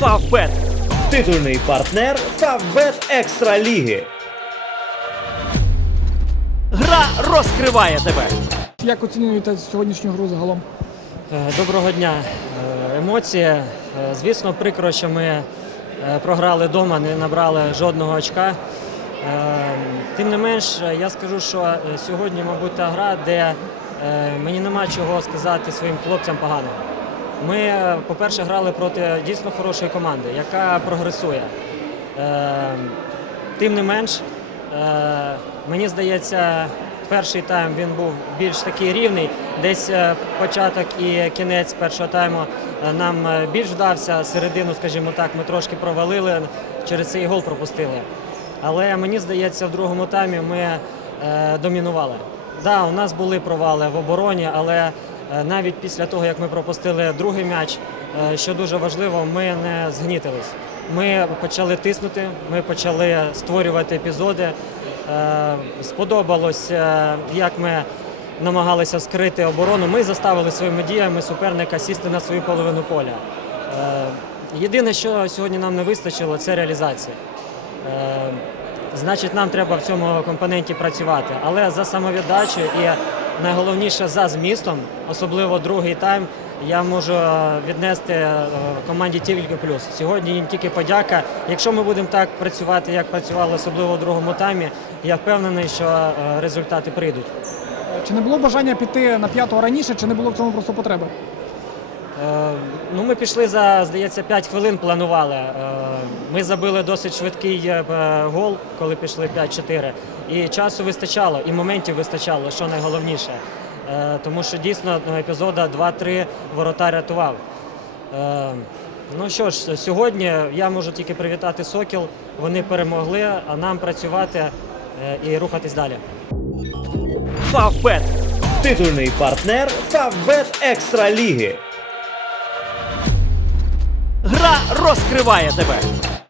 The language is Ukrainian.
Фавбет. Титульний партнер Фавбет Екстра Ліги. Гра розкриває тебе. Як оцінюєте сьогоднішню гру загалом? Е, Доброго дня. Е, Емоції. Е, Звісно, прикро, що ми програли вдома, не набрали жодного очка. Тим не менш, я скажу, що сьогодні, мабуть, та гра, де мені нема чого сказати своїм хлопцям поганого. Ми, е, по-перше, грали проти дійсно хорошої команди, яка прогресує. Е, Тим не менш, е, мені здається, перший тайм він був більш такий рівний. Десь початок і кінець першого тайму нам більш вдався. Середину, скажімо так, ми трошки провалили, через цей гол пропустили. Але мені здається, в другому таймі ми домінували. Да, у нас були провали в обороні, але навіть після того, як ми пропустили другий м'яч, е, що дуже важливо, ми не згнітились. Ми почали тиснути, ми почали створювати епізоди. Е, Сподобалось, е, як ми намагалися скрити оборону. Ми заставили своїми діями суперника сісти на свою половину поля. Е, Єдине, що сьогодні нам не вистачило, це реалізація. Е, Значить, нам треба в цьому компоненті працювати. Але за самовіддачу і найголовніше за змістом, особливо другий тайм, я можу е, віднести е, команді тільки плюс. Сьогодні їм тільки подяка. Якщо ми будемо так працювати, як працювали, особливо в другому таймі, я впевнений, що е, результати прийдуть. Чи не було бажання піти на п'ятого раніше, чи не було в цьому просто потреби? Е, Ну, ми пішли за, здається, 5 хвилин планували. Е, Ми забили досить швидкий е, гол, коли пішли 5-4. І часу вистачало, і моментів вистачало, що найголовніше. Тому що дійсно ну, епізода 2-3 воротар рятував. Ну що ж, сьогодні я можу тільки привітати Сокіл. Вони перемогли, а нам працювати і рухатись далі. Фавбет. Титульний партнер Фавбет Екстра Ліги. Розкриває тебе.